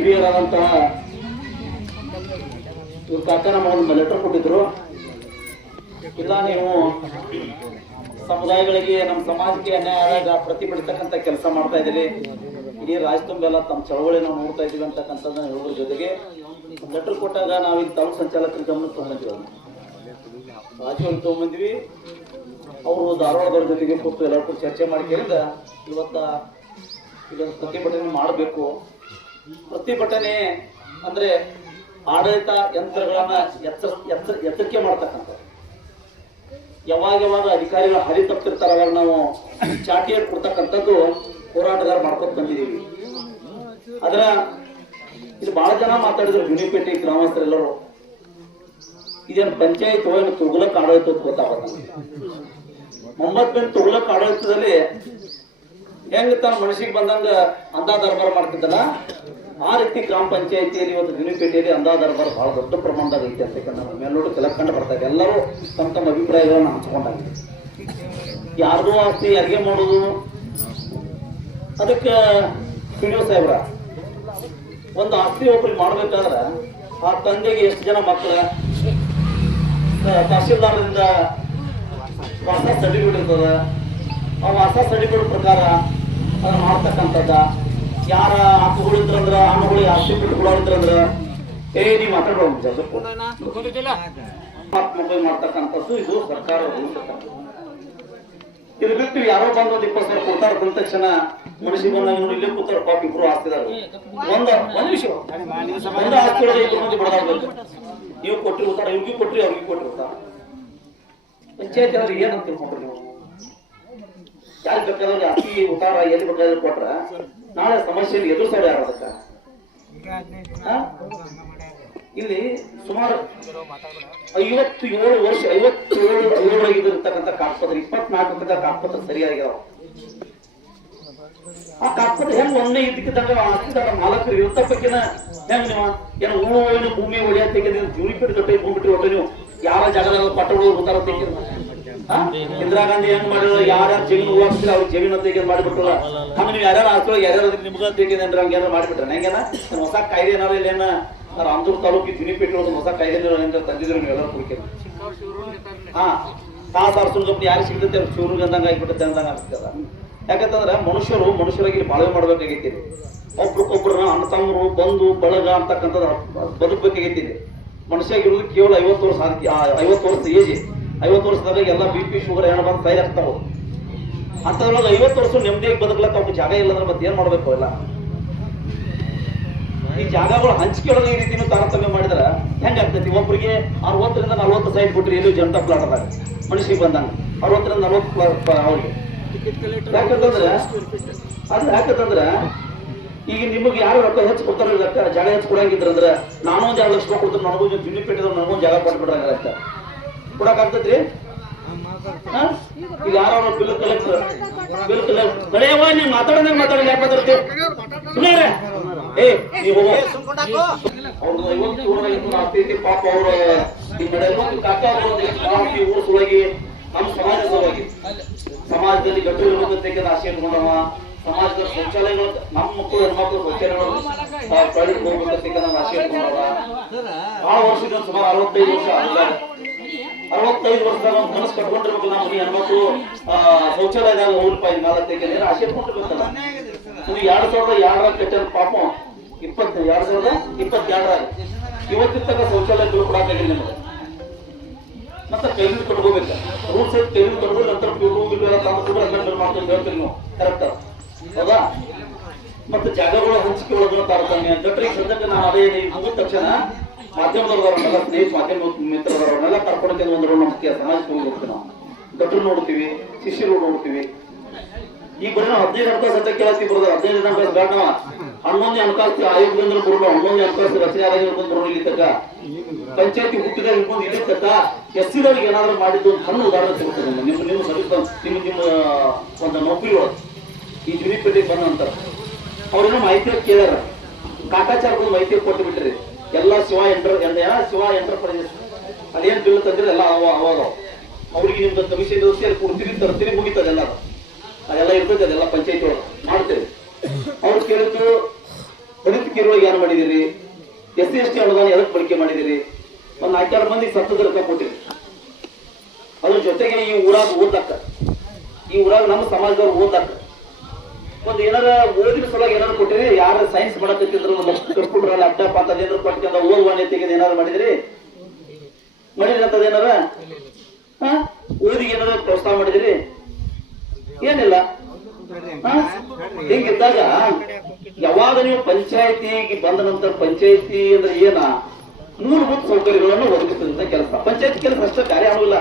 ಹಿರಿಯರಾದಂತಹ ಇವ್ರ ಕಾಕ ನಮ್ಮ ಲೆಟರ್ ಕೊಟ್ಟಿದ್ರು. ಇಲ್ಲ ನೀವು ಸಮುದಾಯಗಳಿಗೆ ನಮ್ಮ ಸಮಾಜಕ್ಕೆ ಅನ್ಯಾಯ ಆದಾಗ ಪ್ರತಿಭಟಿಸ್ತಕ್ಕಂಥ ಕೆಲಸ ಮಾಡ್ತಾ ಇದ್ದೀರಿ, ಇಡೀ ರಾಜ್ಯ ತುಂಬೆಲ್ಲ ತಮ್ಮ ಚಳವಳಿ ನಾವು ನೋಡ್ತಾ ಇದ್ದೀವಿ ಅಂತಕ್ಕಂಥದ್ದನ್ನ ಹೇಳೋದ್ರ ಜೊತೆಗೆ ಲೆಟರ್ ಕೊಟ್ಟಾಗ ನಾವೀಗ ತಾಲೂಕು ಸಂಚಾಲಕರ ಗಮನಕ್ಕೆ ತಗೊಂಡಿದ್ವಿ, ರಾಜ್ಯವಾಗಿ ತಗೊಂಡ್ಬಂದ್ವಿ. ಅವರು ಧಾರವಾಡದವ್ರ ಜೊತೆಗೆ ಕೂತು ಎಲ್ಲರೂ ಚರ್ಚೆ ಮಾಡಿದ್ದರಿಂದ ಇವತ್ತ ಇದನ್ನು ಪ್ರತಿಭಟನೆ ಮಾಡಬೇಕು. ಪ್ರತಿಭಟನೆ ಅಂದ್ರೆ ಆಡಳಿತ ಯಂತ್ರಗಳನ್ನ ಎಚ್ಚರಿಕೆ ಮಾಡ್ತಕ್ಕಂಥ, ಯಾವಾಗ ಅಧಿಕಾರಿಗಳ ಹರಿ ತಪ್ಪಿರ್ತಾರ ಅವಾಗ ನಾವು ಚಾಟಿಯಲ್ಲಿ ಕೊಡ್ತಕ್ಕಂಥದ್ದು ಹೋರಾಟಗಾರ ಮಾಡ್ಕೊಂಡು ಬಂದಿದ್ದೀವಿ. ಅದರ ಇದು ಬಹಳ ಜನ ಮಾತಾಡಿದ್ರು, ಗುಣಿಪೇಟೆ ಗ್ರಾಮಸ್ಥರೆಲ್ಲರೂ ಇದೇನು ಪಂಚಾಯತ್ ಏನು ತುಗುಲಕ್ ಆಡಳಿತ ಗೊತ್ತಾಗತ್ತ. ಮೊಹಮ್ಮದ್ ಬಿನ್ ತುಗುಲಕ್ ಆಡಳಿತದಲ್ಲಿ ಹೆಂಗ್ ತಾನು ಮನಸ್ಸಿಗೆ ಬಂದಂಗ ಅಂದಾ ದರ್ಬಾರ್ ಮಾಡ್ತಿದ್ದಲ್ಲ, ಆ ರೀತಿ ಗ್ರಾಮ ಪಂಚಾಯತಿಯಲ್ಲಿ ಇವತ್ತು ಗುಣಿಪೇಟೆಯಲ್ಲಿ ಅಂದಾ ದರ್ಬಾರ್ ಬಹಳ ದೊಡ್ಡ ಪ್ರಮಾಣದಾಗ ಐತೆ ಅಂತ ನಮ್ಮ ಮೇಲ್ನೋಡು ಕೆಳಕಂಡು ಬರ್ತಾ ಇದೆ. ಎಲ್ಲರೂ ತಮ್ಮ ಅಭಿಪ್ರಾಯಗಳನ್ನ ಹಂಚ್ಕೊಂಡಾಗಿದೆ. ಯಾರ್ದೋ ಆಸ್ತಿ ಯಾರಿಗೆ ಮಾಡೋದು, ಅದಕ್ಕೆ ಪಿಡಿಒ ಸಾಹೇಬ್ರ ಒಂದು ಆಸ್ತಿ ಒಬ್ಬರಿಗೆ ಮಾಡ್ಬೇಕಾದ್ರ ಆ ತಂದೆಗೆ ಎಷ್ಟು ಜನ ಮಕ್ಕಳ, ತಹಶೀಲ್ದಾರರಿಂದ ವಾಸ ಸರ್ಟಿಫಿಕೇಟ್ ಇರ್ತದ, ಆ ವಾಸ ಸರ್ಟಿಫಿಕೇಟ್ ಪ್ರಕಾರ ಅದನ್ನ ಮಾಡ್ತಕ್ಕಂಥದ್ದ. ಯಾರ ಹಕ್ಕುಗಳಿದ್ರಂದ್ರ ಹಣ್ಣುಗಳಿಗೆ ಆಸ್ತಿ ಬಿಟ್ಟುಕೊಡೋದ್ರಂದ್ರ ನೀವು ಮಾತಾಡೋದು ಮಾಡ್ತಕ್ಕಂಥದ್ದು ಇದು ಸರ್ಕಾರ. ಇದು ಬಿಟ್ಟು ಯಾರೋ ಬಂದು 20 ಸಾವಿರ ಕೊಡ್ತಾರ ಬಂದ ತಕ್ಷಣ ಮನುಷ್ಯ ಬಂದಾಗ ಇಲ್ಲೇ ಕೂತಾರ ಪಾಪ ಇಬ್ರು ಆಸ್ತಿದಾರ. ಒಂದು ವಿಷಯ ಒಂದು ಆಸ್ತಿ ಒಳಗೆ 2 ಮಂದಿ ಬಡದಾಡ್ಬೇಕು. ನೀವು ಕೊಟ್ಟಿರ್ತಾರ, ಇವ್ರಿಗೂ ಕೊಟ್ರಿ ಅವ್ರಿಗೂ ಕೊಟ್ಟಿರ್ತಾರ. ಪಂಚಾಯತ್ ಅವ್ರು ಏನಂತ ತಿಳ್ಕೊಂಡ್ರಿ ನೀವು? ಯಾರು ಬೇಕಾದ್ರೆ ಆಸ್ತಿ ಉತ್ತಾರ ಎಲ್ಲಿ ಬೇಕಾದ್ರೆ ಕೊಟ್ರ ನಾಳೆ ಸಮಸ್ಯೆಯಲ್ಲಿ ಎದುರಿಸೋರು ಯಾರು? ಅದಕ್ಕ ಇಲ್ಲಿ ಸುಮಾರು 57 ವರ್ಷ 57 ಕಾಗಪತ್ರ 24 ಕಾಗಪತ್ರ ಸರಿಯಾಗ್ಯಾವ. ಆ ಕಾಗಪತ್ರ ಹೆಂಗ್ ಒಂದೇ ಇದಕ್ಕಿದ್ದಾಗ ಆಸ್ತಿದಾಗ ಮಾಲಕರು ಇರ್ತ ಬಗ್ಗೆನ ಹೆಂಗ್ ನೀವು ಏನು ಏನು ಭೂಮಿ ಒಡೆಯ ತೆಗೆದ ಜೂನಿಪೇಟೆ ದೊಡ್ಡ ಭೂಮಿಟ್ಟು ಒಟ್ಟು ನೀವು ಯಾವ ಜಾಗದಾಗ ಪಟ್ಟಗಳು ಉತ್ತಾರ ತೆಗೆದ ಇಂದಿರಾ ಗಾಂಧಿ ಹೆಂಗ್ ಮಾಡಿದ್ರು, ಯಾರ್ಯಾರು ಜಮೀನು ಹೋಗ್ತಿಲ್ಲ ಅವ್ರಿಗೆ ಜಮೀನು ತೆಗೆದು ಮಾಡಿಬಿಟ್ಟಲ್ಲ. ಹಂಗ ನೀವು ಯಾರ್ಯಾರು ಆಸ್ತಿ ಯಾರ್ಯಾರು ನಿಮ್ಗ ತೆಗೆದ ಅಂದ್ರೆ ಹಂಗ ಏನಾರು ಮಾಡಿಬಿಟ್ರೆ ಹೆಂಗೇನ ಹೊಸ ಕಾಯ್ದೆ ಏನಾರು ಇಲ್ಲೇನ ರಾಮದುರ್ಗ ತಾಲೂಕಿ ಜುನಿಪೇಟೆ ಒಳಗೆ ಹೊಸ ಕಾಯ್ದೆ ತಂದಿದ್ರು ನೀವೆಲ್ಲರೂ ಕುಡಿಕೆ ಕಾಸು ಆರ್ಸುಗಪ್ಪ ಯಾರು ಸಿಗ್ತೈತೆ ಅವ್ರು ಶಿವರಿಗೆ ಅಂದಂಗ ಆಗಿಬಿಡುತ್ತೆ ಅಂದಂಗ ಆಗ್ತದ. ಯಾಕಂತಂದ್ರೆ ಮನುಷ್ಯರಾಗಿ ಬಾಳ್ವೆ ಮಾಡ್ಬೇಕಾಗೈತಿ. ಒಬ್ರಿಗೊಬ್ರನ್ನ ಅಣ್ಣ ತಮ್ಮರು ಬಂಧು ಬಳಗ ಅಂತಕ್ಕಂಥದ್ದು ಬದುಕಬೇಕಾಗೈತಿ. ಮನುಷ್ಯ ಇರೋದು ಕೇವಲ 50 ವರ್ಷ 50 ವರ್ಷ ಏಜ್. 50 ವರ್ಷದಾಗ ಎಲ್ಲ BP ಶುಗರ್ ಏನೋ ಬಂದು ಕೈ ಆಗ್ತಾವ. ಅಂತದ್ರೊಳಗೆ 50 ವರ್ಷ ನೆಮ್ಮದಿಯಾಗಿ ಬದುಕಲಕ್ಕ ಅವ್ರಿಗೆ ಜಾಗ ಇಲ್ಲಂದ್ರೆ ಮತ್ತೆ ಏನ್ ಮಾಡ್ಬೇಕು? ಎಲ್ಲ ಈ ಜಾಗಗಳು ಹಂಚಿಕೆ ಒಳಗೆ ಈ ರೀತಿನೂ ತಾರತಮ್ಯ ಮಾಡಿದ್ರ ಹೆಂಗಾಗ್ತೈತಿ? ಒಬ್ಬರಿಗೆ 60 ರಿಂದ 40 ಸೈಟ್ ಕೊಟ್ರಿ ಎಲ್ಲೂ ಜನತಾ ಪ್ಲಾಟ್ ಅದಾಗ ಮನುಷ್ಯಗೆ ಬಂದಂಗ 60 ರಿಂದ 40 ಅವ್ರಿಗೆ. ಯಾಕಂತಂದ್ರ ಈಗ ನಿಮಗೆ ಯಾರು ರೊಕ್ಕ ಹೆಚ್ಚು ಕೊಡ್ತಾರ ಜಾಗ ಹೆಚ್ಚು ಕೊಡಂಗಿದ್ರಂದ್ರ ನಾನು ಒಂದ್ 2 ಲಕ್ಷ ರೂಪಾಯಿ ಕೊಡ್ತಾರೆ, ನನಗೂ ಜುನಿಪೇಟೆದವ್ರು ನನಗೊಂದು ಜಾಗ ಕೊಟ್ಬಿಡ್ರಂಗ ಕೊಡಕ್ ಆಗ್ತೈತ್ರಿ? ಈಗ ಯಾರ ಬಿಲ್ ಕಲೆಕ್ಟರ್ ಕಳೆಯವ ನೀವು ಮಾತಾಡೋದಂಗ ಮಾತಾಡೋದು ಯಾಕೆ ಮಾತಾಡ್ತೀವಿ? ನೀವು ಅವ್ರದ್ದು 50 ಆಸ್ತಿ ಪಾಪ ಅವ್ರ ಕಾಕ ಊರು ಸಲುವಾಗಿ ನಮ್ಮ ಸಮಾಜ ಸಲುವಾಗಿ ಸಮಾಜದಲ್ಲಿ ಗಟ್ಟು ತೆಗೆದ ಆಸೆ ಇಟ್ಕೊಂಡವ. ಸಮಾಜದ ಶೌಚಾಲಯಗಳು ನಮ್ಮ ಮಕ್ಕಳು ಹೆಣ್ಮಕ್ಳು ಶೌಚಾಲಯಗಳು ಟಾಯ್ಲೆಟ್ ಹೋಗ್ಬೇಕಂತ ಆಸೆ ಇಟ್ಕೊಂಡವ. ಆ ವರ್ಷದಿಂದ ಸುಮಾರು 65 ವರ್ಷ 65 ವರ್ಷದಾಗ ಒಂದು ಮನಸ್ಸು ಕಟ್ಕೊಂಡಿರ್ಬೇಕು. ನಮ್ಮ ಮನೆ ಹೆಣ್ಮಕ್ಳು ಶೌಚಾಲಯದಾಗ ಹೋಗ್ಲಿಪ್ಪ ನಾಲ್ಕು ತೆಗೆದ ಆಸೆ ಇಟ್ಕೊಂಡಿರ್ಬೇಕಲ್ಲ. ನೀವು 2002 ಕಟ್ಟದ ಪಾಪ 2022 ಇವತ್ತಿನ ಶೌಚಾಲಯಗಳು ಕೊಡಾಕಾಗಿಲ್ಲ ನಿಮಗೆ. ಮತ್ತೆ ಕೈಲಿ ಕಟ್ಕೋಬೇಕು, ರೂಲ್ಸ್ ಐತಿ, ಕೈಲಿ ಕಟ್ಬೋದು. ನಂತರ ಮಾಡ್ಕೊಂಡು ಹೇಳ್ತೀರಿ ನೀವು, ಕರೆಕ್ಟ್ ಹೌದಾ? ಮತ್ತೆ ಜಾಗಗಳ ಹಂಚಿಕೆ ಒಳಗ ತಾರತಮ್ಯ ಗಟ್ರಿಗೆ ಸದ್ಯಕ್ಕೆ ನಾವು ಅದೇ ಮುಗಿದ ತಕ್ಷಣ ಮಾಧ್ಯಮದವ್ರನ್ನೆಲ್ಲ ಸ್ನೇಹಿತ ಮಾಧ್ಯಮ ಮಿತ್ರರವರನ್ನೆಲ್ಲ ಕರ್ಕೊಂಡು ಒಂದು ನಮ್ಮ ಸಮಾಜಕ್ಕೆ ಹೋಗ್ತೀವಿ. ನಾವು ಗಟ್ರು ನೋಡ್ತೀವಿ, ಶಿಷ್ಯರು ನೋಡ್ತೀವಿ. ಈಗ ಬರೀ ನಾವು 15 ಹಣಕಾಸು ಅಂತ ಕೇಳತ್ತಿ ಬರೋದು. 15 ಹಣಕಾಸು ಬೇಡ, ನಾವು 11 ಹಣಕಾಸು ಆಯೋಗದಿಂದ ಬರೋಣ, 11 ಹಣಕಾಸು ರಚನೆ ಆಯೋಗದಿಂದ ಬರೋಣ. ಇಲ್ಲಿ ತಕ್ಕ ಪಂಚಾಯತಿ ಹುಟ್ಟಿದಾಗ ಹಿಡ್ಕೊಂಡು ಇಲ್ಲಿ ತಕ್ಕ ಎಸ್ಸಿದವ್ರಿಗೆ ಏನಾದ್ರು ಮಾಡಿದ್ದು ಒಂದು ಸಣ್ಣ ಉದಾಹರಣೆ ಸಿಗುತ್ತದೆ. ನಿಮ್ಮ ನಿಮ್ಮ ಒಂದು ನೌಕರಿ ಒಳಗೆ ಈ ಜುನಿಪೇಟೆಗೆ ಬಂದ ನಂತರ ಅವ್ರೇನೋ ಮಾಹಿತಿ ಕೇಳ್ಯಾರ, ಕಾಟಾಚಾರಕ್ಕೆ ಮಾಹಿತಿ ಕೊಟ್ಟು ಬಿಟ್ರಿ. ಎಲ್ಲ ಶಿವ ಎಂಟರ್ಪ್ರೈಸಸ್ ಅದೇನ್ ಬಿಲ್ ತಂದಿರ ಎಲ್ಲ ಅವಾಗ ಅವ್ರಿಗೆ ನಿಮ್ದು ಕಮಿಷನ್ ಸೇರಿ ಕೊಡ್ತೀರಿ, ತರ್ತೀರಿ, ಮುಗಿತದೆಲ್ಲ ಅದೆಲ್ಲ ಇರ್ತದೆ. ಅದೆಲ್ಲ ಪಂಚಾಯತಿ ಒಳಗೆ ಮಾಡ್ತೇವೆ. ಅವ್ರು ಕೇಳಿದ್ರು ಗಣಿತ ಸ್ಕೀಮ್ಗಳಿಗೆ ಏನು ಮಾಡಿದಿರಿ, SC/ST ಅನುದಾನ ಎದಕ್ಕೆ ಬಳಕೆ ಮಾಡಿದಿರಿ, ಒಂದು 4 ಮಂದಿ ಸತ್ತದ ರೊಕ್ಕ ಕೊಟ್ಟಿರಿ. ಅದ್ರ ಜೊತೆಗೆ ಈ ಊರಾಗ ಓದಾಕ, ಈ ಊರಾಗ ನಮ್ಮ ಸಮಾಜದವ್ರು ಓದಾಕ ಒಂದು ಏನಾರ ಓದಿನ ಸಲುವಾಗಿ ಏನಾರು ಕೊಟ್ಟಿರಿ. ಯಾರು ಸೈನ್ಸ್ ಮಾಡಕತ್ತಿದ್ರು ಕಂಪ್ಯೂಟರ್ ಲ್ಯಾಪ್ಟಾಪ್ ಅಂತ ಏನಾರು ಕೊಟ್ಕೊಂಡ ಓದುವ ತೆಗೆದು ಏನಾರು ಮಾಡಿದ್ರಿ ಅಂತದ ಏನಾರ ಓದಿಗೆ ಏನಾರ ಪ್ರೋತ್ಸಾಹ ಮಾಡಿದಿರಿ? ಏನಿಲ್ಲ. ಹಿಂಗಿದ್ದಾಗ ಯಾವಾಗ ನೀವು ಪಂಚಾಯತಿಗೆ ಬಂದ ನಂತರ ಪಂಚಾಯತಿ ಅಂದ್ರೆ ಏನ ಮೂಲಭೂತ ಸೌಕರ್ಯಗಳನ್ನು ಒದಗಿಸಿದಂತ ಕೆಲಸ. ಪಂಚಾಯತಿ ಕೆಲಸ ಅಷ್ಟೇ ಕಾರ್ಯ ಆಗೋಲ್ಲ.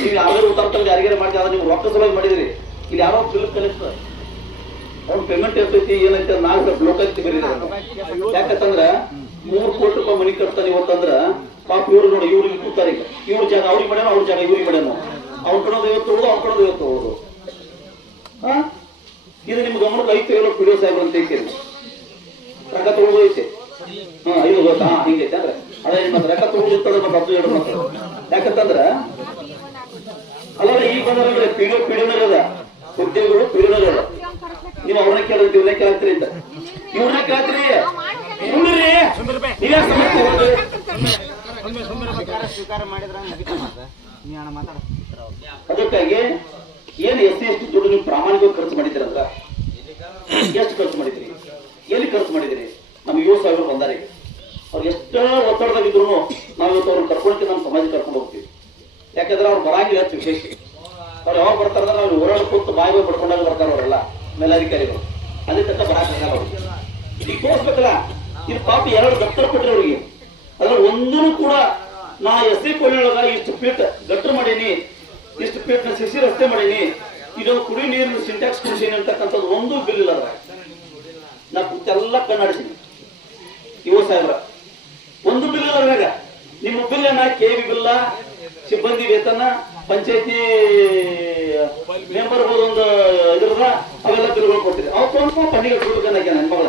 ನೀವು ಯಾವ್ದಾದ್ರು ಉತ್ತರ ಯಾರಿಗಾರ ಮಾಡಿ ಅದ್ರ ನೀವು ರೊಕ್ಕ ಸಲುವಾಗಿ ಮಾಡಿದಿರಿ. ಇಲ್ಲಿ ಯಾರೋ ಬಿಲ್ ಕಲಿಸ್ತ ಅವ್ನ ಪೇಮೆಂಟ್ ಎಷ್ಟೈತಿ ಏನೈತೆ 4 ಲೋಕಾಯುಕ್ತ ಬರೀತಾರೆ. ಯಾಕಂತಂದ್ರ 3 ಕೋಟಿ ರೂಪಾಯಿ ಮನಿ ಕಟ್ತಾನೆ ಇವತ್ತಂದ್ರ ಪಾಪ ಇವ್ರು ನೋಡಿ ಇವ್ರಿಗೆ ಕೂತಾರೆ. ಈಗ ಇವ್ರ ಜಾಗ ಅವ್ರಿಗೆ ಮಾಡ್ಯಾನ, ಅವ್ರ ಜಾಗ ಇವ್ರಿಗೆ ಮಾಡ್ಯಾನ. ಅವ್ನ ಕಣೋದು 50 ಹೋಗುದು, ಅವ್ನ ಕಣೋದು 50 ಹೋಗುದು. ಇದು ನಿಮ್ ಗಮನಕ್ಕೆ ಐತೆ ಹೇಳೋ ಪಿಡಿಒ ಸಾಹೇಬ್ರು ಅಂತ ಐತಿ. ರೊಕ್ಕ ತಗೊಳ್ಳೋದು ಐತೆ. ಇದು ಗೊತ್ತಾ ಹಿಂಗೈತೆ ಅಂದ್ರೆ ಅದೇ ಮತ್ತೆ ರೊಕ್ಕ ತಗೊಳ್ಳೋದಿರ್ತದೆ. ಮತ್ತೆ ಅದು ಹೇಳೋ ಮಾತ್ರ ಯಾಕಂತಂದ್ರ ಅಲ್ಲ ಈಗ ಬಂದ್ರೆ ಪಿಡಿಒ ಉದ್ಯೋಗಿಗಳು ಪಿಡಿಒ ನೀವು ಅವ್ರನ್ನ ಕೇಳಿದ್ರೆ ಇವ್ರನ್ನ ಕೇಳ್ತೀರಿ ಅಂತ ಇವ್ರನ್ನ ಕೇಳ್ತೀರಿ. ಅದಕ್ಕಾಗಿ ಏನ್ SC/ST ದುಡ್ಡು ನೀವು ಪ್ರಾಮಾಣಿಕವಾಗಿ ಖರ್ಚು ಮಾಡಿದ್ದೀರಂದ್ರ ಎಷ್ಟು ಖರ್ಚು ಮಾಡಿದ್ರಿ, ಎಲ್ಲಿ ಖರ್ಚು ಮಾಡಿದಿರಿ? ನಮ್ಗೆ 7,000 ಬಂದಾರೆ. ಅವ್ರು ಎಷ್ಟೋ ಒತ್ತಡದಾಗಿದ್ರು ನಾವು ಇವತ್ತು ಅವ್ರನ್ನ ಕರ್ಕೊಂಡು ನಮ್ಮ ಸಮಾಜ ಕರ್ಕೊಂಡು ಹೋಗ್ತೀವಿ. ಯಾಕಂದ್ರೆ ಅವ್ರು ಬರಂಗಿಲ್ಲ ಹೆಚ್ಚು ವಿಶೇಷ. ಅವ್ರು ಯಾವಾಗ ಬರ್ತಾರ ನಾವು ಓಡಾಡ ಕೂತು ಬಾಯಿಗೆ ಪಡ್ಕೊಂಡಾಗ ಬರ್ತಾರ ಅವರೆಲ್ಲ ಮೇಲಾಧಿಕಾರಿಗಳು. ಅದೇ ತಕ್ಕ ಬರಾಕಲ್ಲ ಅವ್ರಿಗೆ. ಈಗ ತೋರಿಸ್ಬೇಕಲ್ಲ. ಇದು ಪಾಪ 2 ದಪ್ತರ ಕೊಟ್ಟರೆ ಅವ್ರಿಗೆ. ಅದ್ರಲ್ಲಿ ಒಂದೂ ಕೂಡ ನಾ SC ಕೊಳ್ಳೊಳಗ ಇಷ್ಟು ಫೀಟ್ ಗಟ್ರ ಮಾಡೀನಿ, ಇಷ್ಟು ಫೀಟ್ ಸಿಸಿ ರಸ್ತೆ ಮಾಡೀನಿ, ಇದೊಂದು ಕುಡಿ ನೀರಿನ ಸಿಂಟ್ಯಾಕ್ಸ್ ಕುಡಿಸೀನಿ ಅಂತಕ್ಕಂಥದ್ದು ಒಂದೂ ಬಿಲ್ ಇಲ್ಲ. ಅದ್ರ ನಾ ಎಲ್ಲ ಕಣ್ಣಾಡಿಸೀನಿ. 7,000 ಒಂದು ಬಿಲ್ ಅದ್ರಾಗ. ನಿಮ್ಮ ಬಿಲ್ ಏನ KV ಬಿಲ್ಲ, ಸಿಬ್ಬಂದಿ ವೇತನ, ಪಂಚಾಯತಿ ಮೆಂಬರ್ ಒಂದು ಇದ್ರದ ಅವೆಲ್ಲ ಬಿಲ್ಗಳು ಕೊಡ್ತೀರಿ. ಅವ್ರು ಪಂಡಿಗೆ ಕೊಡ್ಬೇಕು ನನ್ನ ಮಗಳು